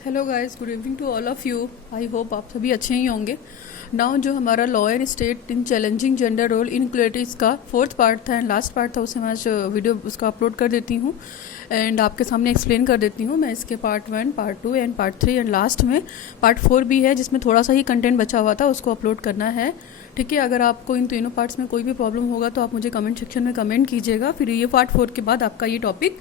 Hello guys, good evening to all of you. I hope आप सभी अच्छे ही होंगे। नाउ जो हमारा law and state in challenging gender role inequalities का फोर्थ पार्ट था एंड लास्ट पार्ट था, उसे मैं आज वीडियो उसका अपलोड कर देती हूँ एंड आपके सामने एक्सप्लेन कर देती हूँ। मैं इसके part 1, part 2 and part 3 and last में पार्ट 4 भी है जिसमें थोड़ा सा ही कंटेंट बचा हुआ था, उसको अपलोड करना है। ठीक है, अगर आपको इन तीनों पार्ट्स में कोई भी प्रॉब्लम होगा तो आप मुझे कमेंट सेक्शन में कमेंट कीजिएगा। फिर ये पार्ट 4 के बाद आपका ये टॉपिक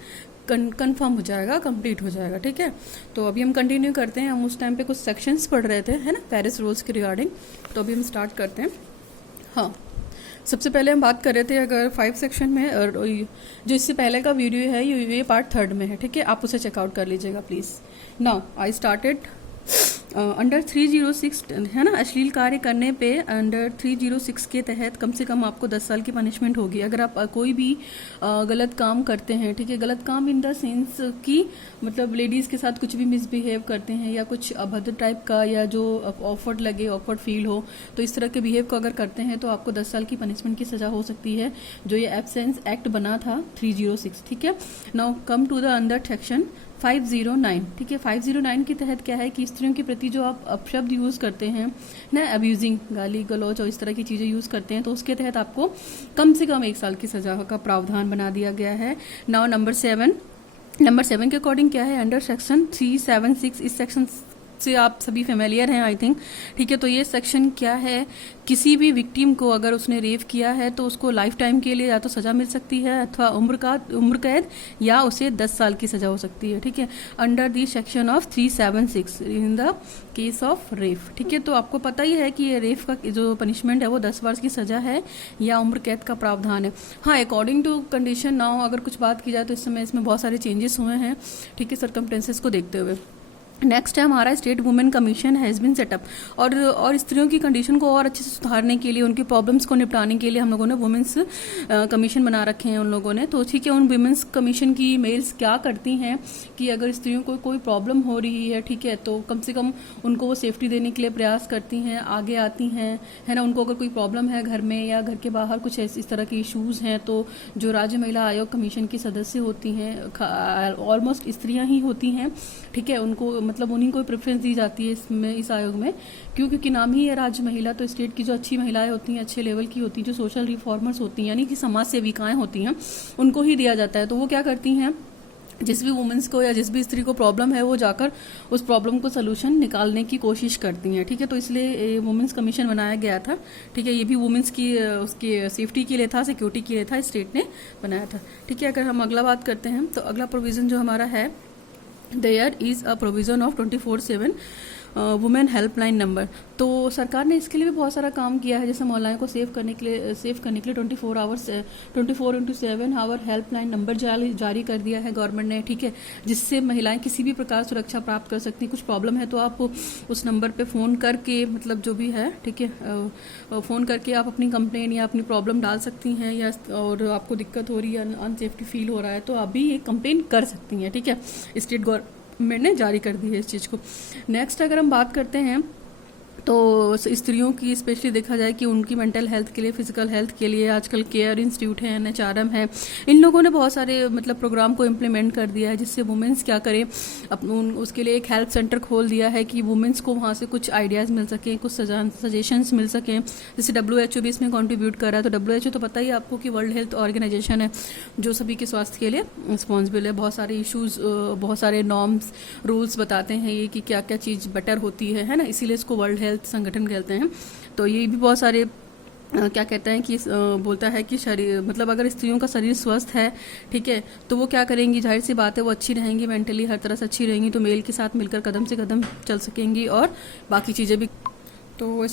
कंफर्म हो जाएगा, कंप्लीट हो जाएगा। ठीक है, तो अभी हम कंटिन्यू करते हैं। हम उस टाइम पे कुछ सेक्शंस पढ़ रहे थे, है ना, पेरिस रूल्स के रिगार्डिंग। तो अभी हम स्टार्ट करते हैं। हाँ, सबसे पहले हम बात कर रहे थे अगर 5 सेक्शन में, और जो इससे पहले का वीडियो है ये पार्ट 3 में है। ठीक है, आप उसे चेकआउट कर लीजिएगा please. Now I started under 306, है ना, अश्लील कार्य करने पे अंडर 306 के तहत कम से कम आपको 10 साल की पनिशमेंट होगी अगर आप कोई भी गलत काम करते हैं। ठीक है, गलत काम इन द सेंस कि मतलब लेडीज़ के साथ कुछ भी मिसबिहेव करते हैं या कुछ अभद्र टाइप का, या जो ऑफर्ड लगे, ऑफर्ड फील हो, तो इस तरह के बिहेव को अगर करते हैं तो आपको 10 साल की पनिशमेंट की सज़ा हो सकती है, जो ये एब्सेंस एक्ट बना था 306। ठीक है, now come to the under section 509। ठीक है, 509 के तहत क्या है कि स्त्रियों के प्रति जो आप अपशब्द यूज़ करते हैं ना, अब्यूजिंग, गाली गलौज और इस तरह की चीज़ें यूज़ करते हैं, तो उसके तहत आपको कम से कम 1 साल की सजा का प्रावधान बना दिया गया है। नाउ नंबर 7 के अकॉर्डिंग क्या है, अंडर सेक्शन 376, इस सेक्शन से आप सभी फेमिलियर हैं आई थिंक। ठीक है, तो ये सेक्शन क्या है, किसी भी विक्टिम को अगर उसने रेप किया है तो उसको लाइफ टाइम के लिए या तो सजा मिल सकती है अथवा उम्र कैद या उसे 10 साल की सजा हो सकती है। ठीक है, under the section of 376 in the case of rape. ठीक है, तो आपको पता ही है कि ये रेप का जो पनिशमेंट है वो 10 वर्ष की सजा है या उम्र कैद का प्रावधान है। हाँ, अकॉर्डिंग टू कंडीशन नाउ अगर कुछ बात की जाए तो इस समय इसमें बहुत सारे चेंजेस हुए हैं। ठीक है, सर्कमस्टेंसेस को देखते हुए। नेक्स्ट है हमारा state women commission has been setup, और स्त्रियों की कंडीशन को और अच्छे से सुधारने के लिए, उनकी प्रॉब्लम्स को निपटाने के लिए हम लोगों ने वुमेन्स कमीशन बना रखे हैं उन लोगों ने। तो ठीक है, उन वुमेन्स कमीशन की मेल्स क्या करती हैं कि अगर स्त्रियों को कोई प्रॉब्लम हो रही है, ठीक है, तो कम से कम उनको वो सेफ्टी देने के लिए प्रयास करती हैं, आगे आती हैं, है ना। उनको अगर कोई प्रॉब्लम है घर में या घर के बाहर कुछ इस तरह के इशूज़ हैं, तो जो राज्य महिला आयोग कमीशन की सदस्य होती हैं, ऑलमोस्ट स्त्रियाँ ही होती हैं। ठीक है, उनको मतलब उन्हीं को प्रेफरेंस दी जाती है इसमें, इस आयोग में। क्योंकि नाम ही है राज्य महिला, तो स्टेट की जो अच्छी महिलाएं होती हैं, अच्छे लेवल की होती हैं, जो सोशल रिफॉर्मर्स होती हैं, यानी कि समाज सेविकाएं होती हैं, उनको ही दिया जाता है। तो वो क्या करती हैं, जिस भी वुमेन्स को या जिस भी स्त्री को प्रॉब्लम है वो जाकर उस प्रॉब्लम को सोल्यूशन निकालने की कोशिश करती हैं। ठीक है, तो इसलिए वुमेन्स कमीशन बनाया गया था। ठीक है, ये भी वुमेन्स की उसकी सेफ्टी के लिए था, सिक्योरिटी के लिए था, स्टेट ने बनाया था। ठीक है, अगर हम अगला बात करते हैं तो अगला प्रोविज़न जो हमारा है, there is a provision of 24/7 women helpline number. तो सरकार ने इसके लिए भी बहुत सारा काम किया है, जैसे महिलाओं को सेव करने के लिए 24/7 आवर हेल्पलाइन नंबर जारी कर दिया है गवर्नमेंट ने। ठीक है, जिससे महिलाएं किसी भी प्रकार सुरक्षा प्राप्त कर सकती हैं। कुछ प्रॉब्लम है तो आप उस नंबर पे फ़ोन करके, मतलब जो भी है, ठीक है, फ़ोन करके आप अपनी कंप्लेन या अपनी प्रॉब्लम डाल सकती हैं, या और आपको दिक्कत हो रही है, अनसेफ्टी फील हो रहा है, तो आप भी ये कंप्लेन कर सकती हैं। ठीक है, स्टेट गवर्नमेंट ने जारी कर दी है इस चीज़ को। नेक्स्ट अगर हम बात करते हैं तो स्त्रियों की स्पेशली देखा जाए कि उनकी मेंटल हेल्थ के लिए, फिजिकल हेल्थ के लिए आजकल केयर इंस्टीट्यूट है, NHRM है, इन लोगों ने बहुत सारे मतलब प्रोग्राम को इम्प्लीमेंट कर दिया है, जिससे वुमेन्स क्या करें, उसके लिए एक हेल्थ सेंटर खोल दिया है कि वुमेन्स को वहाँ से कुछ आइडियाज़ मिल सकें, कुछ सजेशंस मिल सकें। जैसे WHO भी इसमें कॉन्ट्रीब्यूट कर रहा है। तो WHO तो पता ही आपको कि वर्ल्ड हेल्थ ऑर्गेनाइजेशन है जो सभी के स्वास्थ्य के लिए रिस्पॉन्सिबल है। बहुत सारे इशूज़, बहुत सारे नॉर्म्स, रूल्स बताते हैं ये कि क्या क्या चीज़ बेटर होती है ना, इसीलिए इसको वर्ल्ड हेल्थ संगठन कहते हैं। तो ये भी बहुत सारे क्या कहते हैं कि बोलता है कि शरीर, मतलब अगर स्त्रियों का शरीर स्वस्थ है, ठीक है, तो वो क्या करेंगी, जाहिर सी बात है वो अच्छी रहेंगी, मेंटली हर तरह से अच्छी रहेंगी, तो मेल के साथ मिलकर कदम से कदम चल सकेंगी और बाकी चीज़ें भी। तो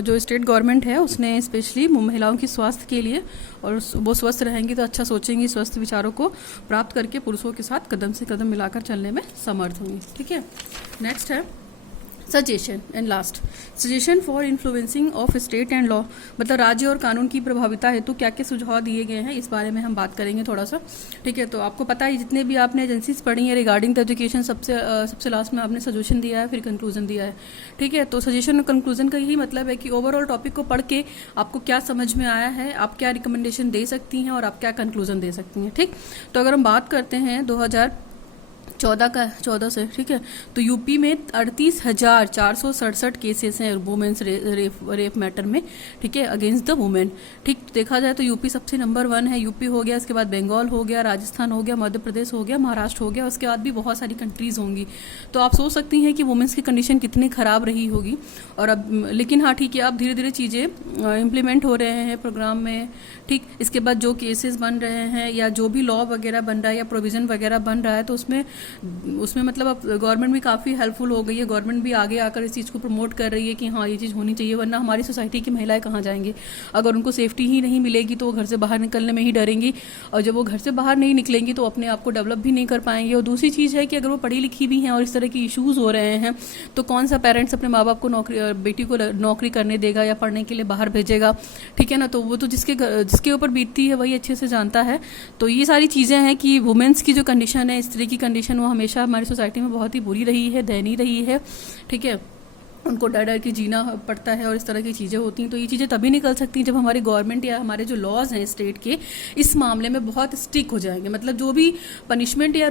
जो स्टेट गवर्नमेंट है उसने स्पेशली महिलाओं की स्वास्थ्य के लिए, और वो स्वस्थ रहेंगी तो अच्छा सोचेंगी, स्वस्थ विचारों को प्राप्त करके पुरुषों के साथ कदम से कदम मिलाकर चलने में समर्थ होंगी। ठीक है, नेक्स्ट है suggestion and last, suggestion for influencing of state and law, मतलब राज्य और कानून की प्रभाविता हेतु क्या क्या सुझाव दिए गए हैं, इस बारे में हम बात करेंगे थोड़ा सा। ठीक है, तो आपको पता है जितने भी आपने एजेंसीज पढ़ी हैं रिगार्डिंग द एजुकेशन, सबसे लास्ट में आपने सजेशन दिया है, फिर कंक्लूजन दिया है। ठीक है, तो सजेशन और कंक्लूजन का यही मतलब है कि ओवरऑल टॉपिक को पढ़ के आपको क्या समझ में आया है, आप क्या रिकमेंडेशन दे सकती हैं और आप क्या कंक्लूजन दे सकती हैं। ठीक, तो अगर हम बात करते हैं 14 से, ठीक है। तो यूपी में 38,467 केसेस हैं वुमेन्स रेप मैटर में, ठीक है, अगेंस्ट द वुमेन। ठीक, देखा जाए तो यूपी सबसे नंबर 1 है। यूपी हो गया, इसके बाद बंगाल हो गया, राजस्थान हो गया, मध्य प्रदेश हो गया, महाराष्ट्र हो गया, उसके बाद भी बहुत सारी कंट्रीज होंगी। तो आप सोच सकती हैं कि वुमेन्स की कंडीशन कितनी खराब रही होगी। और अब लेकिन हाँ ठीक है, अब धीरे धीरे चीज़ें इम्प्लीमेंट हो रहे हैं प्रोग्राम में। ठीक, इसके बाद जो केसेस बन रहे हैं या जो भी लॉ वगैरह बन रहा है या प्रोविजन वगैरह बन रहा है, तो उसमें मतलब अब गवर्नमेंट भी काफ़ी हेल्पफुल हो गई है। गवर्नमेंट भी आगे आकर इस चीज़ को प्रमोट कर रही है कि हाँ ये चीज़ होनी चाहिए, वरना हमारी सोसाइटी की महिलाएं कहाँ जाएंगी। अगर उनको सेफ्टी ही नहीं मिलेगी तो वो घर से बाहर निकलने में ही डरेंगी, और जब वो घर से बाहर नहीं निकलेंगी तो अपने आप को डेवलप भी नहीं कर पाएंगे। और दूसरी चीज़ है कि अगर वो पढ़ी लिखी भी हैं और इस तरह की इशूज़ हो रहे हैं, तो कौन सा पेरेंट्स अपने माँ बाप को बेटी को नौकरी करने देगा या पढ़ने के लिए बाहर भेजेगा, ठीक है ना। तो वो तो जिसके ऊपर बीतती है वही अच्छे से जानता है। तो ये सारी चीज़ें हैं कि वुमेन्स की जो कंडीशन है, स्त्री की कंडीशन, वो हमेशा हमारी सोसाइटी में बहुत ही बुरी रही है, दयनीय रही है, ठीक है। उनको डर डर के जीना पड़ता है और इस तरह की चीज़ें होती हैं। तो ये चीज़ें तभी निकल सकती हैं जब हमारी गवर्नमेंट या हमारे जो लॉज हैं स्टेट के इस मामले में बहुत स्ट्रिक्ट हो जाएंगे। मतलब जो भी पनिशमेंट या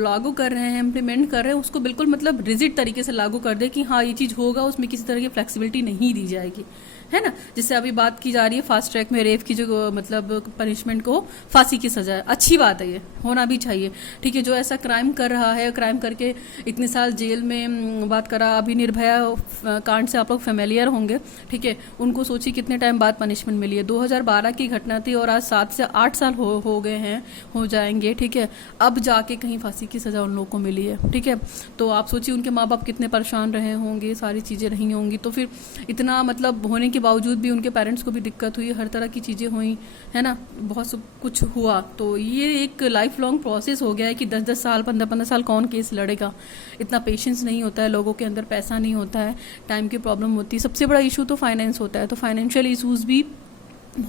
लागू कर रहे हैं, इम्प्लीमेंट कर रहे हैं, उसको बिल्कुल मतलब रिजिड तरीके से लागू कर दे कि हाँ ये चीज़ होगा, उसमें किसी तरह की फ्लेक्सिबिलिटी नहीं दी जाएगी, है ना। जिससे अभी बात की जा रही है फास्ट ट्रैक में रेप की जो मतलब पनिशमेंट को फांसी की सजा है, अच्छी बात है, ये होना भी चाहिए, ठीक है। जो ऐसा क्राइम कर रहा है, क्राइम करके इतने साल जेल में बात करा, अभी निर्भया कांड से आप लोग फेमिलियर होंगे, ठीक है। उनको सोचिए कितने टाइम बाद पनिशमेंट मिली है। 2012 की घटना थी और आज 7 से 8 साल हो गए हैं, हो जाएंगे, ठीक है। अब जाके कहीं फांसी की सजा उन लोगों को मिली है, ठीक है। तो आप सोचिए उनके माँ बाप कितने परेशान रहे होंगे, सारी चीज़ें रही होंगी। तो फिर इतना मतलब होने के बावजूद भी उनके पेरेंट्स को भी दिक्कत हुई, हर तरह की चीज़ें हुई, है ना, बहुत सब कुछ हुआ। तो ये एक लाइफ लॉन्ग प्रोसेस हो गया है कि 10-10 साल 15-15 साल कौन केस लड़ेगा। इतना पेशेंस नहीं होता है, लोगों के अंदर पैसा नहीं होता है, टाइम की प्रॉब्लम होती है। सबसे बड़ा इशू तो फाइनेंस होता है, तो फाइनेंशियल इशूज़ भी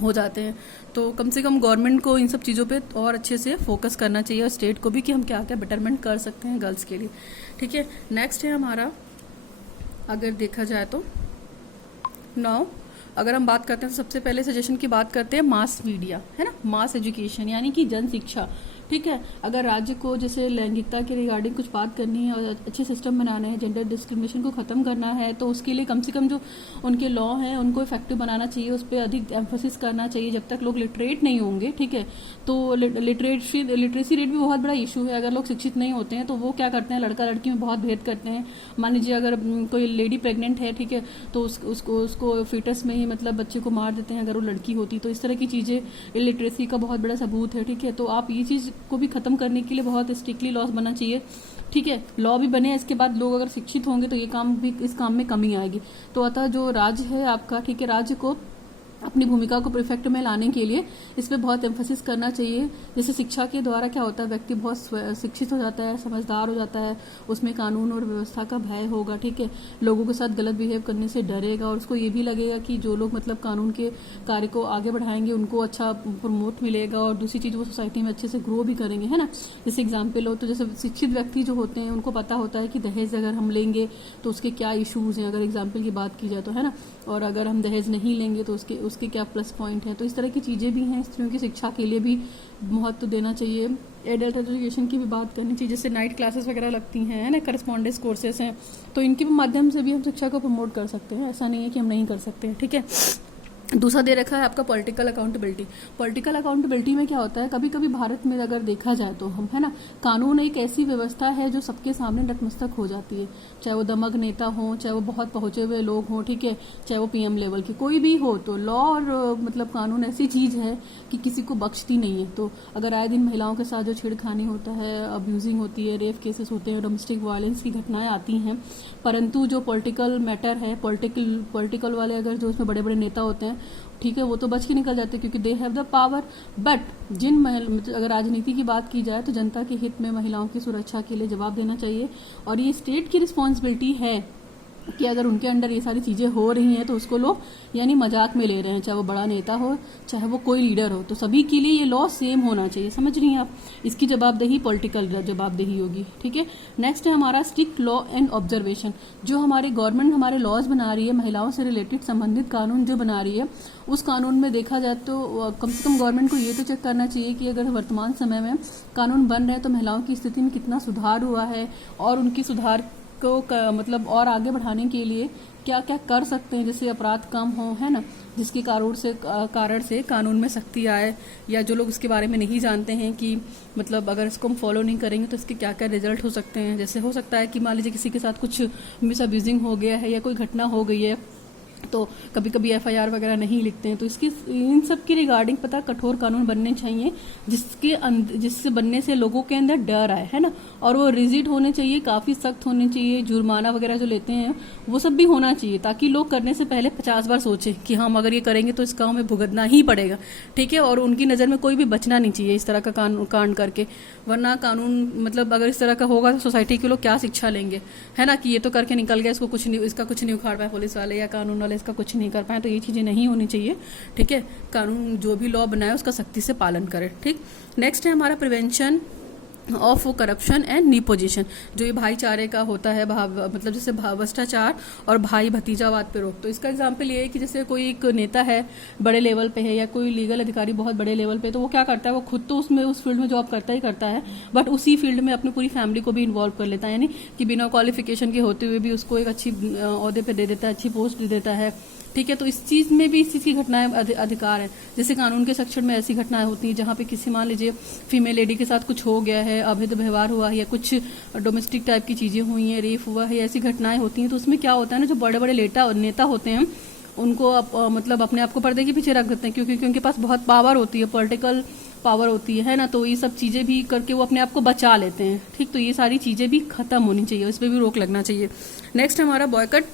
हो जाते हैं। तो कम से कम गवर्नमेंट को इन सब चीज़ों पे और अच्छे से फोकस करना चाहिए, और स्टेट को भी कि हम क्या क्या बेटरमेंट कर सकते हैं गर्ल्स के लिए, ठीक है। नेक्स्ट है हमारा, अगर देखा जाए तो नाउ अगर हम बात करते हैं तो सबसे पहले सजेशन की बात करते हैं मास मीडिया, है ना, मास एजुकेशन यानी कि जन शिक्षा, ठीक है। अगर राज्य को जैसे लैंगिकता के रिगार्डिंग कुछ बात करनी है और अच्छे सिस्टम बनाना है, जेंडर डिस्क्रिमिनेशन को ख़त्म करना है, तो उसके लिए कम से कम जो उनके लॉ हैं उनको इफेक्टिव बनाना चाहिए, उस पर अधिक एम्फोसिस करना चाहिए। जब तक लोग लिटरेट नहीं होंगे, ठीक है, तो लिटरेसी रेट भी बहुत बड़ा इशू है। अगर लोग शिक्षित नहीं होते हैं तो वो क्या करते हैं, लड़का लड़की में बहुत भेद करते हैं। मान लीजिए अगर कोई लेडी प्रेग्नेंट है, ठीक है, तो उसको फीटस में ही मतलब बच्चे को मार देते हैं अगर वो लड़की होती। तो इस तरह की चीज़ें इलिटरेसी का बहुत बड़ा सबूत है, ठीक है। तो आप ये चीज़ को भी खत्म करने के लिए बहुत स्ट्रिक्टली लॉस बनना चाहिए, ठीक है। लॉ भी बने, इसके बाद लोग अगर शिक्षित होंगे तो ये काम भी, इस काम में कमी आएगी। तो अतः जो राज्य है आपका, ठीक है, राज्य को अपनी भूमिका को परफेक्ट में लाने के लिए इस पर बहुत एम्फोसिस करना चाहिए। जैसे शिक्षा के द्वारा क्या होता है, व्यक्ति बहुत शिक्षित हो जाता है, समझदार हो जाता है, उसमें कानून और व्यवस्था का भय होगा, ठीक है। लोगों के साथ गलत बिहेव करने से डरेगा और उसको ये भी लगेगा कि जो लोग मतलब कानून के कार्य को आगे बढ़ाएंगे उनको अच्छा प्रमोट मिलेगा, और दूसरी चीज़ वो सोसाइटी में अच्छे से ग्रो भी करेंगे, है ना। जैसे एग्जाम्पल हो तो जैसे शिक्षित व्यक्ति जो होते हैं उनको पता होता है कि दहेज अगर हम लेंगे तो उसके क्या इशूज़ हैं, अगर एग्जाम्पल की बात की जाए तो, है ना। और अगर हम दहेज नहीं लेंगे तो उसके क्या प्लस पॉइंट है। तो इस तरह की चीज़ें भी हैं, स्त्रियों की शिक्षा के लिए भी महत्व देना चाहिए। एडल्ट एजुकेशन की भी बात करनी चाहिए, जैसे नाइट क्लासेस वगैरह लगती हैं, है ना, करस्पॉन्डेंस कोर्सेस हैं, तो इनके माध्यम से भी हम शिक्षा को प्रमोट कर सकते हैं। ऐसा नहीं है कि हम नहीं कर सकते हैं, ठीक है। दूसरा दे रखा है आपका पॉलिटिकल अकाउंटेबिलिटी। पॉलिटिकल अकाउंटेबिलिटी में क्या होता है, कभी कभी भारत में अगर देखा जाए तो हम, है ना, कानून एक ऐसी व्यवस्था है जो सबके सामने नतमस्तक हो जाती है, चाहे वो दमक नेता हो, चाहे वो बहुत पहुंचे हुए लोग हों, ठीक है, चाहे वो पीएम लेवल के कोई भी हो। तो लॉ और मतलब कानून ऐसी चीज़ है कि किसी को बख्शती नहीं है। तो अगर आए दिन महिलाओं के साथ जो छेड़खानी होता है, अब्यूजिंग होती है, रेप केसेस होते हैं, डोमेस्टिक वायलेंस की घटनाएं आती हैं, परंतु जो पॉलिटिकल मैटर है, पॉलिटिकल वाले अगर जो उसमें बड़े बड़े नेता होते हैं, ठीक है, वो तो बच के निकल जाते हैं क्योंकि they have the power. But अगर राजनीति की बात की जाए तो जनता के हित में महिलाओं की सुरक्षा के लिए जवाब देना चाहिए, और ये स्टेट की रिस्पॉन्सिबिलिटी है कि अगर उनके अंडर ये सारी चीज़ें हो रही हैं तो उसको लोग यानी मजाक में ले रहे हैं, चाहे वो बड़ा नेता हो चाहे वो कोई लीडर हो, तो सभी के लिए ये लॉ सेम होना चाहिए। समझ रही हैं आप? इसकी जवाबदेही पॉलिटिकल जवाबदेही होगी। ठीक है, नेक्स्ट है हमारा स्ट्रिक्ट लॉ एंड ऑब्जर्वेशन। जो हमारी गवर्नमेंट हमारे लॉज बना रही है, महिलाओं से रिलेटेड संबंधित कानून जो बना रही है, उस कानून में देखा जाए तो कम से कम गवर्नमेंट को ये तो चेक करना चाहिए कि अगर वर्तमान समय में कानून बन रहे हैं तो महिलाओं की स्थिति में कितना सुधार हुआ है, और उनकी सुधार को मतलब और आगे बढ़ाने के लिए क्या क्या कर सकते हैं, जैसे अपराध कम हो, है ना, जिसके कारण से कानून में सख्ती आए, या जो लोग इसके बारे में नहीं जानते हैं कि मतलब अगर इसको हम फॉलो नहीं करेंगे तो इसके क्या क्या रिजल्ट हो सकते हैं। जैसे हो सकता है कि मान लीजिए किसी के साथ कुछ मिस अब्यूजिंग हो गया है या कोई घटना हो गई है, तो कभी कभी एफआईआर वगैरह नहीं लिखते हैं, तो इसकी इन सब की रिगार्डिंग पता कठोर कानून बनने चाहिए, जिससे बनने से लोगों के अंदर डर आए, है ना, और वो रिजिड होने चाहिए, काफी सख्त होने चाहिए, जुर्माना वगैरह जो लेते हैं वो सब भी होना चाहिए, ताकि लोग करने से पहले 50 बार सोचे कि हम अगर ये करेंगे तो इसका हमें भुगतना ही पड़ेगा। ठीक है, और उनकी नज़र में कोई भी बचना नहीं चाहिए इस तरह का कांड करके, वरना कानून मतलब अगर इस तरह का होगा तो सोसाइटी के लोग क्या शिक्षा लेंगे, है ना, कि ये तो करके निकल गया, इसका कुछ नहीं उखाड़ पाए पुलिस वाले या कानून वाले, इसका कुछ नहीं कर पाए। तो ये चीज़ें नहीं होनी चाहिए। ठीक है, कानून जो भी लॉ बनाए उसका सख्ती से पालन करें। ठीक, नेक्स्ट है हमारा प्रिवेंशन ऑफ करप्शन एंड नीपोजिशन। जो ये भाईचारे का होता है, मतलब जैसे भ्रष्टाचार और भाई भतीजावाद पे रोक। तो इसका एग्जाम्पल ये है कि जैसे कोई एक नेता है बड़े लेवल पे है, या कोई लीगल अधिकारी बहुत बड़े लेवल पे, तो वो क्या करता है, वो खुद तो उस फील्ड में जॉब करता ही करता है, बट उसी फील्ड में अपनी पूरी फैमिली को भी इन्वॉल्व कर लेता है, यानी कि बिना क्वालिफिकेशन के होते हुए भी उसको एक अच्छी ओहदे पे दे देता है, अच्छी पोस्ट दे देता है। ठीक है, तो इस चीज़ में भी इस चीज़ की घटनाएं अधिकार है। जैसे कानून के सेक्शन में ऐसी घटनाएं होती हैं जहाँ पे किसी मान लीजिए फीमेल लेडी के साथ कुछ हो गया है, अवैध व्यवहार हुआ है, या कुछ डोमेस्टिक टाइप की चीज़ें हुई हैं, रेप हुआ है, ऐसी घटनाएं होती हैं, तो उसमें क्या होता है ना, जो बड़े बड़े नेता होते हैं उनको मतलब अपने आप को पर्दे के पीछे रख देते हैं, क्योंकि उनके पास बहुत पावर होती है, पॉलिटिकल पावर होती है ना, तो ये सब चीज़ें भी करके वो अपने आप को बचा लेते हैं। ठीक, तो ये सारी चीज़ें भी खत्म होनी चाहिए, इस पर भी रोक लगना चाहिए। नेक्स्ट हमारा बॉयकट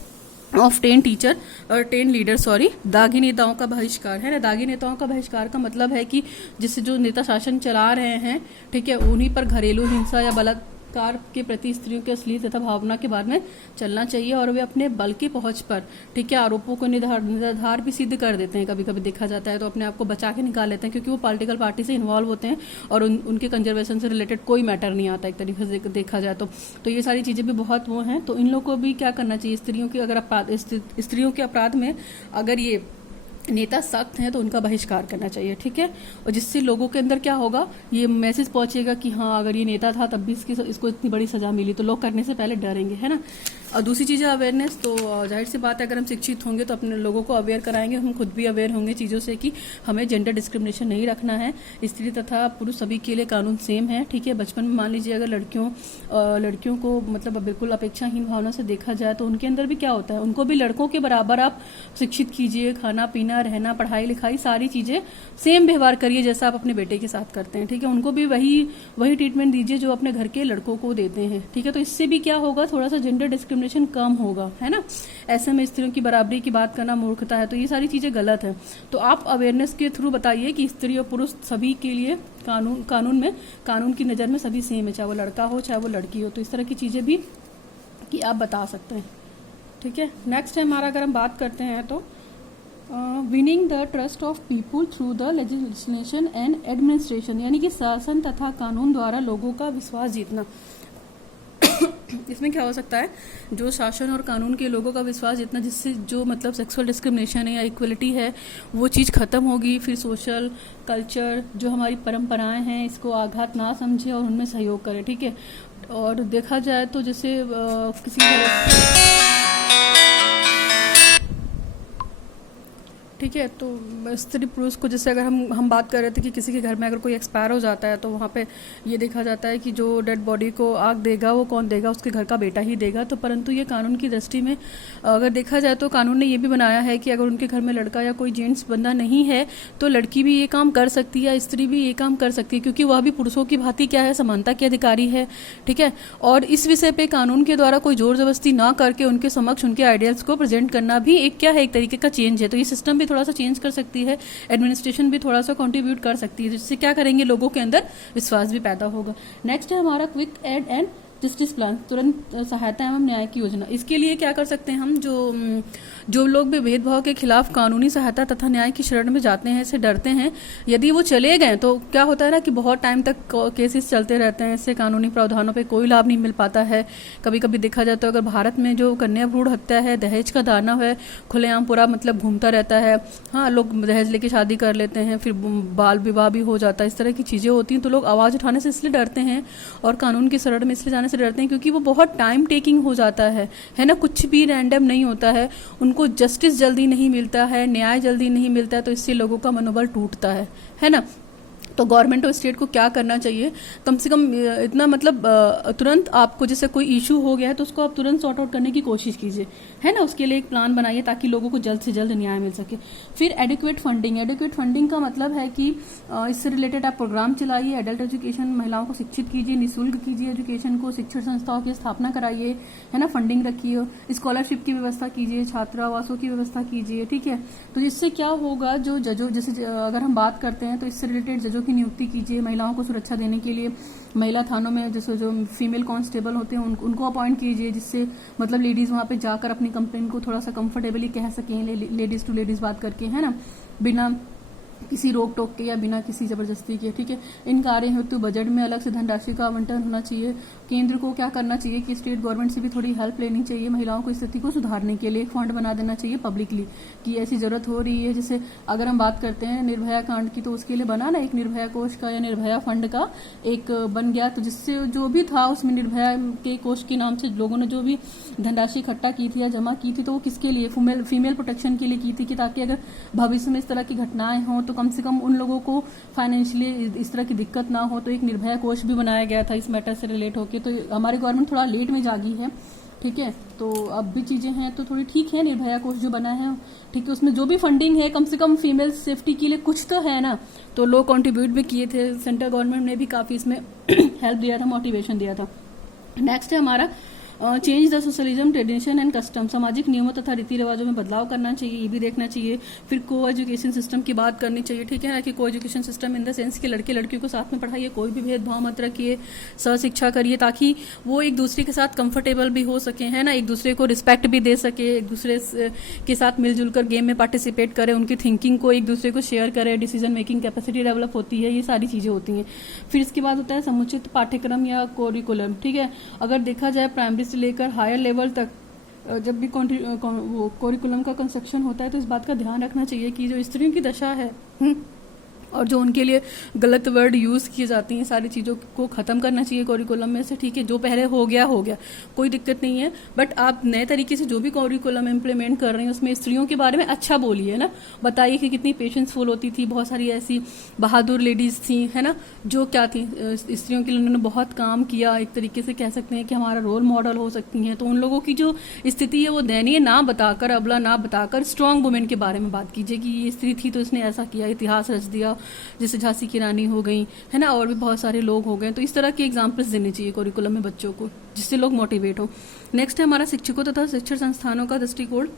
ऑफ 10 टीचर और 10 लीडर, दागी नेताओं का बहिष्कार, है ना। दागी नेताओं का बहिष्कार का मतलब है कि जिससे जो नेता शासन चला रहे हैं, ठीक है, उन्हीं पर घरेलू हिंसा या बलात्कार के प्रति स्त्रियों के असली तथा भावना के बारे में चलना चाहिए, और वे अपने बल की पहुंच पर, ठीक है, आरोपों को निराधार भी सिद्ध कर देते हैं। कभी कभी देखा जाता है तो अपने आप को बचा के निकाल लेते हैं, क्योंकि वो पॉलिटिकल पार्टी से इन्वॉल्व होते हैं और उनके कंजर्वेशन से रिलेटेड कोई मैटर नहीं आता एक तरीके से देखा जाए तो ये सारी चीज़ें भी बहुत वो हैं। तो इन लोगों को भी क्या करना चाहिए, स्त्रियों के अपराध में अगर ये नेता सख्त हैं तो उनका बहिष्कार करना चाहिए। ठीक है, और जिससे लोगों के अंदर क्या होगा, ये मैसेज पहुंचेगा कि हाँ अगर ये नेता था तब भी इसको इतनी बड़ी सजा मिली, तो लोग करने से पहले डरेंगे, है ना। और दूसरी चीज़ है अवेयरनेस। तो जाहिर सी बात है, अगर हम शिक्षित होंगे तो अपने लोगों को अवेयर कराएंगे, हम खुद भी अवेयर होंगे चीज़ों से कि हमें जेंडर डिस्क्रिमिनेशन नहीं रखना है, स्त्री तथा पुरुष सभी के लिए कानून सेम है। ठीक है, बचपन में मान लीजिए अगर लड़कियों को मतलब बिल्कुल अपेक्षाहीन भावना से देखा जाए तो उनके अंदर भी क्या होता है, उनको भी लड़कों के बराबर आप शिक्षित कीजिए, खाना पीना रहना पढ़ाई लिखाई सारी चीज़ें सेम व्यवहार करिए जैसा आप अपने बेटे के साथ करते हैं। ठीक है, उनको भी वही ट्रीटमेंट दीजिए जो अपने घर के लड़कों को देते हैं। ठीक है, तो इससे भी क्या होगा, थोड़ा सा जेंडर डिस्क्रिमिनेशन कम होगा, है ना। ऐसे में स्त्रियों की बराबरी की बात करना मूर्खता है, तो ये सारी चीज़ें गलत है। तो आप अवेयरनेस के थ्रू बताइए कि स्त्री और पुरुष सभी के लिए कानून की नज़र में सभी सेम है, चाहे वो लड़का हो चाहे वो लड़की हो। तो इस तरह की चीज़ें भी कि आप बता सकते हैं। ठीक है, नेक्स्ट है हमारा, अगर हम बात करते हैं तो winning the trust of people through the legislation and administration, यानी कि शासन तथा कानून द्वारा लोगों का विश्वास जीतना। इसमें क्या हो सकता है, जो शासन और कानून के लोगों का विश्वास जीतना, जिससे जो मतलब सेक्सुअल डिस्क्रिमिनेशन है या इक्वलिटी है वो चीज़ खत्म होगी। फिर सोशल कल्चर जो हमारी परंपराएं हैं इसको आघात ना समझे और उनमें सहयोग करे। ठीक है, और देखा जाए तो जैसे ठीक है, तो स्त्री पुरुष को जैसे अगर हम बात कर रहे थे कि किसी के घर में अगर कोई एक्सपायर हो जाता है तो वहाँ पे ये देखा जाता है कि जो डेड बॉडी को आग देगा वो कौन देगा, उसके घर का बेटा ही देगा। तो परंतु ये कानून की दृष्टि में अगर देखा जाए तो कानून ने ये भी बनाया है कि अगर उनके घर में लड़का या कोई जेंट्स बंदा नहीं है तो लड़की भी ये काम कर सकती है, स्त्री भी ये काम कर सकती है, क्योंकि वह भी पुरुषों की भांति क्या है, समानता की अधिकारी है। ठीक है, और इस विषय पे कानून के द्वारा कोई जोर जबरदस्ती ना करके उनके समक्ष उनके आइडियल्स को प्रेजेंट करना भी एक क्या है, एक तरीके का चेंज है। तो ये सिस्टम भी थोड़ा सा चेंज कर सकती है, एडमिनिस्ट्रेशन भी थोड़ा सा कंट्रीब्यूट कर सकती है, जिससे क्या करेंगे, लोगों के अंदर विश्वास भी पैदा होगा। नेक्स्ट है हमारा quick aid and justice plan, तुरंत सहायता एवं न्याय की योजना। इसके लिए क्या कर सकते हैं हम, जो लोग भी भेदभाव के खिलाफ कानूनी सहायता तथा न्याय की शरण में जाते हैं, इससे डरते हैं, यदि वो चले गए तो क्या होता है ना कि बहुत टाइम तक केसेस चलते रहते हैं, इससे कानूनी प्रावधानों पे कोई लाभ नहीं मिल पाता है। कभी कभी देखा जाता है अगर भारत में जो कन्या भ्रूण हत्या है, दहेज का दाना है, खुलेआम पूरा मतलब घूमता रहता है। हाँ, लोग दहेज लेके शादी कर लेते हैं, फिर बाल विवाह भी हो जाता है, इस तरह की चीज़ें होती हैं। तो लोग आवाज़ उठाने से इसलिए डरते हैं और कानून की शरण में इसलिए जाने से डरते हैं क्योंकि वो बहुत टाइम टेकिंग हो जाता है ना, कुछ भी रैंडम नहीं होता है, उनको जस्टिस जल्दी नहीं मिलता है, न्याय जल्दी नहीं मिलता है, तो इससे लोगों का मनोबल टूटता है ना। तो गवर्नमेंट और स्टेट को क्या करना चाहिए, कम से कम इतना मतलब तुरंत आपको जैसे कोई इशू हो गया है तो उसको आप तुरंत सॉर्ट आउट करने की कोशिश कीजिए, है ना। उसके लिए एक प्लान बनाइए ताकि लोगों को जल्द से जल्द न्याय मिल सके। फिर एडिक्वेट फंडिंग का मतलब है कि इससे रिलेटेड आप प्रोग्राम चलाइए, एडल्ट एजुकेशन, महिलाओं को शिक्षित कीजिए, निःशुल्क कीजिए एजुकेशन को, शिक्षण संस्थाओं की स्थापना कराइए, है ना, फंडिंग रखिए, स्कॉलरशिप की व्यवस्था कीजिए, छात्रावासों की व्यवस्था कीजिए, ठीक है। तो जिससे क्या होगा, जो जजों, जैसे अगर हम बात करते हैं तो इससे रिलेटेड जजों की नियुक्ति कीजिए, महिलाओं को सुरक्षा देने के लिए महिला थानों में जैसे जो फीमेल कांस्टेबल होते हैं उनको अपॉइंट कीजिए, जिससे मतलब लेडीज वहां पे जाकर अपनी कंप्लेंट को थोड़ा सा कंफर्टेबली कह सकें, लेडीज टू लेडीज बात करके, है ना, बिना किसी रोक टोक के या बिना किसी जबरदस्ती के, ठीक है। इन कार्य हेतु बजट में अलग से धनराशि का आवंटन होना चाहिए। केंद्र को क्या करना चाहिए कि स्टेट गवर्नमेंट से भी थोड़ी हेल्प लेनी चाहिए, महिलाओं की स्थिति को सुधारने के लिए एक फंड बना देना चाहिए पब्लिकली कि ऐसी जरूरत हो रही है। जैसे अगर हम बात करते हैं निर्भया कांड की, तो उसके लिए बना ना एक निर्भया कोष का या निर्भया फंड का एक बन गया, तो जिससे जो भी था उसमें निर्भया के कोष के नाम से लोगों ने जो भी धनराशि इकट्ठा की थी या जमा की थी, तो वो किसके लिए, फीमेल प्रोटेक्शन के लिए की थी, कि ताकि अगर भविष्य में इस तरह की घटनाएं हों तो कम से कम उन लोगों को फाइनेंशियली इस तरह की दिक्कत ना हो। तो एक निर्भया कोष भी बनाया गया था इस मैटर से रिलेट होकर। तो हमारी गवर्नमेंट थोड़ा लेट में जागी है, ठीक है, तो अब भी चीजें हैं तो थोड़ी ठीक है। निर्भया कोष जो बना है, ठीक है, उसमें जो भी फंडिंग है कम से कम फीमेल सेफ्टी के लिए कुछ तो है ना, तो लोग कंट्रीब्यूट भी किए थे, सेंट्रल गवर्नमेंट ने भी काफी इसमें हेल्प दिया था, मोटिवेशन दिया था। नेक्स्ट है हमारा change the socialism tradition and custom, सामाजिक नियमों तथा रीति रिवाजों में बदलाव करना चाहिए, ये भी देखना चाहिए। फिर को एजुकेशन सिस्टम की बात करनी चाहिए, ठीक है ना, कि को education system in the sense कि लड़के लड़कियों को साथ में पढ़ाइए, कोई भी भेदभाव मत रखिए, सहशिक्षा करिए, ताकि वो एक दूसरे के साथ कंफर्टेबल भी हो सके, है ना, एक दूसरे को रिस्पेक्ट भी दे सके, एक दूसरे के साथ मिलजुल कर गेम में पार्टिसिपेट करें, उनकी थिंकिंग को एक दूसरे को शेयर करें, डिसीजन मेकिंग कैपेसिटी डेवलप होती है, ये सारी चीजें होती हैं। फिर इसके बाद होता है समुचित पाठ्यक्रम या कोरिकुलम, ठीक है। अगर देखा जाए प्राइमरी से लेकर हायर लेवल तक जब भी कोरिकुलम का कंस्ट्रक्शन होता है तो इस बात का ध्यान रखना चाहिए कि जो स्त्रियों की दशा है और जो उनके लिए गलत वर्ड यूज की जाती हैं, सारी चीज़ों को ख़त्म करना चाहिए कोरिकुलम में से, ठीक है। जो पहले हो गया कोई दिक्कत नहीं है, बट आप नए तरीके से जो भी कोरिकुलम इम्प्लीमेंट कर रहे हैं उसमें स्त्रियों के बारे में अच्छा बोलिए ना, बताइए कि कितनी पेशेंसफुल होती थी, बहुत सारी ऐसी बहादुर लेडीज थी, है ना, जो क्या थी, स्त्रियों के लिए उन्होंने बहुत काम किया, एक तरीके से कह सकते हैं कि हमारा रोल मॉडल हो सकती हैं। तो उन लोगों की जो स्थिति है वो दयनीय ना बताकर, अबला ना बताकर स्ट्रांग वुमेन के बारे में बात कीजिए कि ये स्त्री थी तो इसने ऐसा किया, इतिहास रच दिया, जैसे झांसी की रानी हो गई, है ना, और भी बहुत सारे लोग हो गए। तो इस तरह के एग्जाम्पल्स देने चाहिए कोरिकुलम में बच्चों को, जिससे लोग मोटिवेट हो। नेक्स्ट है हमारा शिक्षकों तथा शिक्षण संस्थानों का दृष्टिकोण।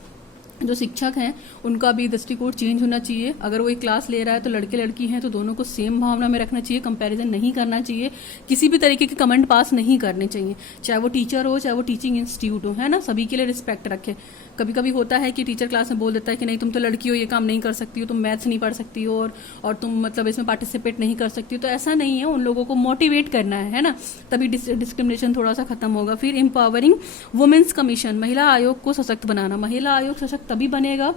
जो शिक्षक हैं उनका भी दृष्टिकोण चेंज होना चाहिए। अगर वो एक क्लास ले रहा है तो लड़के लड़की हैं तो दोनों को सेम भावना में रखना चाहिए, कंपैरिजन नहीं करना चाहिए, किसी भी तरीके के कमेंट पास नहीं करने चाहिए, चाहे वो टीचर हो चाहे वो टीचिंग इंस्टीट्यूट हो, है ना, सभी के लिए रिस्पेक्ट रखे। कभी कभी होता है कि टीचर क्लास में बोल देता है कि नहीं तुम तो लड़की हो, ये काम नहीं कर सकती हो, तुम मैथ्स नहीं पढ़ सकती हो और तुम मतलब इसमें पार्टिसिपेट नहीं कर सकती हो। तो ऐसा नहीं है, उन लोगों को मोटिवेट करना है ना, तभी डिस्क्रिमिनेशन थोड़ा सा खत्म होगा। फिर एम्पावरिंग वुमेन्स कमीशन, महिला आयोग को सशक्त बनाना। महिला आयोग सशक्त तभी बनेगा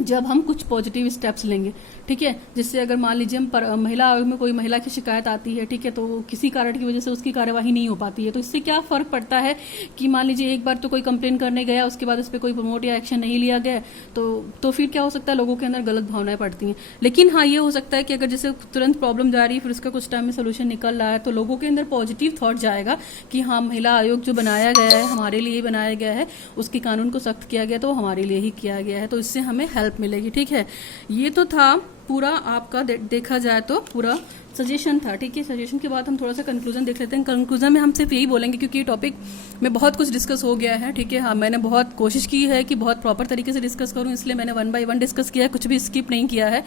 जब हम कुछ पॉजिटिव स्टेप्स लेंगे, ठीक है। जिससे अगर मान लीजिए हम महिला आयोग में कोई महिला की शिकायत आती है, ठीक है, तो किसी कारण की वजह से उसकी कार्यवाही नहीं हो पाती है, तो इससे क्या फर्क पड़ता है कि मान लीजिए एक बार तो कोई कंप्लेन करने गया, उसके बाद उस पर कोई प्रमोट या एक्शन नहीं लिया गया, तो फिर क्या हो सकता है, लोगों के अंदर गलत भावनाएं पड़ती हैं। लेकिन हाँ, ये हो सकता है कि अगर जैसे तुरंत प्रॉब्लम जा रही है, फिर उसका कुछ टाइम में सोल्यूशन निकल रहा है, तो लोगों के अंदर पॉजिटिव थॉट जाएगा कि हाँ, महिला आयोग जो बनाया गया है हमारे लिए बनाया गया है, उसके कानून को सख्त किया गया तो हमारे लिए ही किया गया है, तो इससे हमें हेल्प मिलेगी, ठीक है। ये तो था पूरा आपका देखा जाए तो पूरा सजेशन था, ठीक है। सजेशन के बाद हम थोड़ा सा कंक्लूजन देख लेते हैं। कंक्लूजन में हम सिर्फ यही बोलेंगे, क्योंकि ये टॉपिक में बहुत कुछ डिस्कस हो गया है, ठीक है। हाँ, मैंने बहुत कोशिश की है कि बहुत प्रॉपर तरीके से डिस्कस करूं, इसलिए मैंने 1 बाय 1 डिस्कस किया है, कुछ भी स्किप नहीं किया है।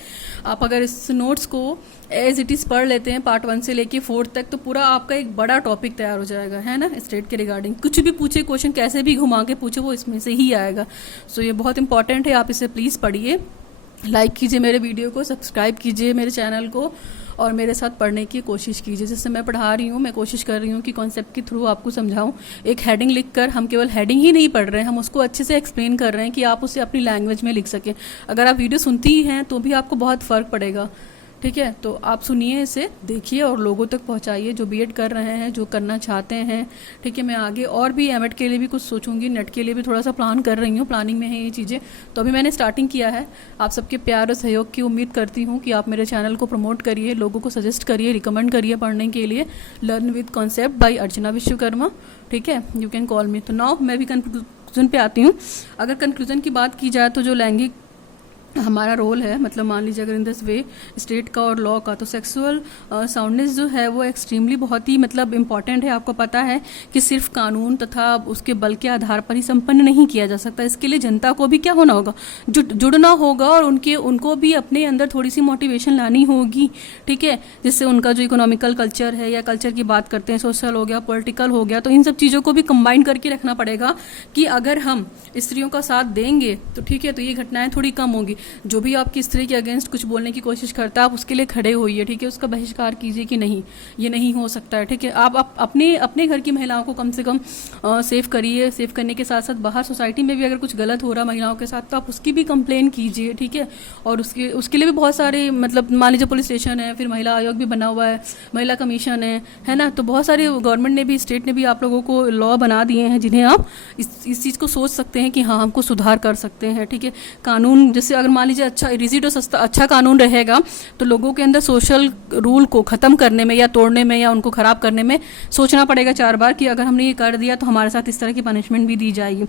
आप अगर इस नोट्स को एज इट इज़ पढ़ लेते हैं पार्ट 1 से लेके 4 तक, तो पूरा आपका एक बड़ा टॉपिक तैयार हो जाएगा, है ना। स्टेट के रिगार्डिंग कुछ भी पूछे, क्वेश्चन कैसे भी घुमा के पूछे, वो इसमें से ही आएगा। सो ये बहुत इंपॉर्टेंट है, आप इसे प्लीज़ पढ़िए, लाइक कीजिए मेरे वीडियो को, सब्सक्राइब कीजिए मेरे चैनल को, और मेरे साथ पढ़ने की कोशिश कीजिए। जैसे मैं पढ़ा रही हूँ, मैं कोशिश कर रही हूँ कि कॉन्सेप्ट के थ्रू आपको समझाऊँ। एक हेडिंग लिखकर हम केवल हेडिंग ही नहीं पढ़ रहे हैं, हम उसको अच्छे से एक्सप्लेन कर रहे हैं कि आप उसे अपनी लैंग्वेज में लिख सकें। अगर आप वीडियो सुनती ही हैं तो भी आपको बहुत फ़र्क पड़ेगा, ठीक है। तो आप सुनिए, इसे देखिए और लोगों तक पहुंचाइए जो बीएड कर रहे हैं, जो करना चाहते हैं, ठीक है। मैं आगे और भी एमएड के लिए भी कुछ सोचूंगी, नेट के लिए भी थोड़ा सा प्लान कर रही हूँ, प्लानिंग में है ये चीज़ें। तो अभी मैंने स्टार्टिंग किया है। आप सबके प्यार और सहयोग की उम्मीद करती हूँ कि आप मेरे चैनल को प्रमोट करिए, लोगों को सजेस्ट करिए, रिकमेंड करिए पढ़ने के लिए। लर्न विद कॉन्सेप्ट बाय अर्चना विश्वकर्मा, ठीक है। यू कैन कॉल मी। तो नाउ मैं भी कंक्लूजन पे आती हूँ। अगर कंक्लूजन की बात की जाए तो जो लैंगिक हमारा रोल है, मतलब मान लीजिए अगर इन दिस वे स्टेट का और लॉ का, तो सेक्सुअल साउंडनेस जो है वो एक्सट्रीमली बहुत ही मतलब इम्पॉर्टेंट है। आपको पता है कि सिर्फ कानून तथा उसके बल के आधार पर ही संपन्न नहीं किया जा सकता। इसके लिए जनता को भी क्या होना होगा, जुड़ना होगा, और उनको भी अपने अंदर थोड़ी सी मोटिवेशन लानी होगी, ठीक है। जिससे उनका जो इकोनॉमिकल कल्चर है, या कल्चर की बात करते हैं, सोशल हो गया, पॉलिटिकल हो गया, तो इन सब चीज़ों को भी कंबाइन करके रखना पड़ेगा कि अगर हम स्त्रियों का साथ देंगे तो ठीक है, तो ये घटनाएं थोड़ी कम होंगी। जो भी आपकी स्त्री के अगेंस्ट कुछ बोलने की कोशिश करता है, आप उसके लिए खड़े होइए, ठीक है। उसका बहिष्कार कीजिए कि नहीं, ये नहीं हो सकता है, ठीक है। आप अपने घर की महिलाओं को कम से कम सेव करिए। सेव करने के साथ साथ बाहर सोसाइटी में भी अगर कुछ गलत हो रहा है महिलाओं के साथ, तो आप उसकी भी कंप्लेन कीजिए, ठीक है। और उसके लिए भी बहुत सारे, मतलब मान लीजिए पुलिस स्टेशन है, फिर महिला आयोग भी बना हुआ है, महिला कमीशन है ना। तो बहुत सारे गवर्नमेंट ने भी, स्टेट ने भी आप लोगों को लॉ बना दिए हैं, जिन्हें आप इस चीज़ को सोच सकते हैं कि हाँ, हमको सुधार कर सकते हैं, ठीक है। कानून जैसे अगर मान लीजिए अच्छा रिजिड और सस्ता अच्छा कानून रहेगा, तो लोगों के अंदर सोशल रूल को ख़त्म करने में या तोड़ने में या उनको ख़राब करने में सोचना पड़ेगा 4 बार कि अगर हमने ये कर दिया तो हमारे साथ इस तरह की पनिशमेंट भी दी जाएगी।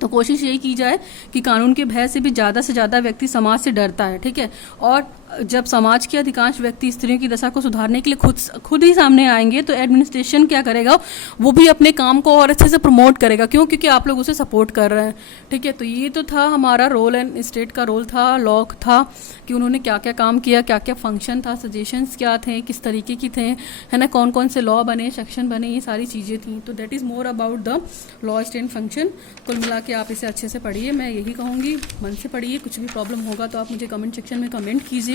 तो कोशिश यही की जाए कि कानून के भय से भी ज़्यादा व्यक्ति समाज से डरता है, ठीक है। और जब समाज के अधिकांश व्यक्ति स्त्रियों की दशा को सुधारने के लिए खुद ही सामने आएंगे, तो एडमिनिस्ट्रेशन क्या करेगा, वो भी अपने काम को और अच्छे से प्रमोट करेगा। क्यों? क्योंकि आप लोग उसे सपोर्ट कर रहे हैं, ठीक है। तो ये तो था हमारा रोल, एंड स्टेट का रोल था, लॉ था, कि उन्होंने क्या क्या काम किया, क्या क्या फंक्शन था, सजेशंस क्या थे, किस तरीके की थे, है ना, कौन कौन से लॉ बने, सेक्शन बने, ये सारी चीज़ें थी। तो that is more about the law state function. कुल मिला के आप इसे अच्छे से पढ़िए, मैं यही कहूँगी, मन से पढ़िए। कुछ भी प्रॉब्लम होगा तो आप मुझे कमेंट सेक्शन में कमेंट कीजिए।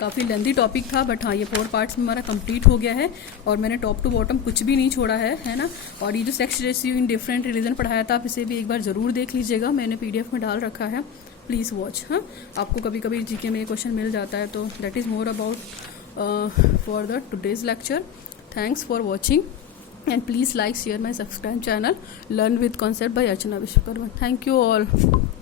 काफ़ी लेंथी टॉपिक था, बट हाँ, ये 4 पार्ट्स में हमारा कंप्लीट हो गया है, और मैंने टॉप टू बॉटम कुछ भी नहीं छोड़ा है ना। और ये जो sex ratio in different religion पढ़ाया था, आप इसे भी एक बार ज़रूर देख लीजिएगा, मैंने PDF में डाल रखा है, प्लीज़ वॉच। हाँ, आपको कभी कभी GK में ये क्वेश्चन मिल जाता है, तो that is more about for the today's lecture. Thanks for watching, and please like, share my subscribe channel Learn with Concept by Archana Vishwakarma. Thank you all.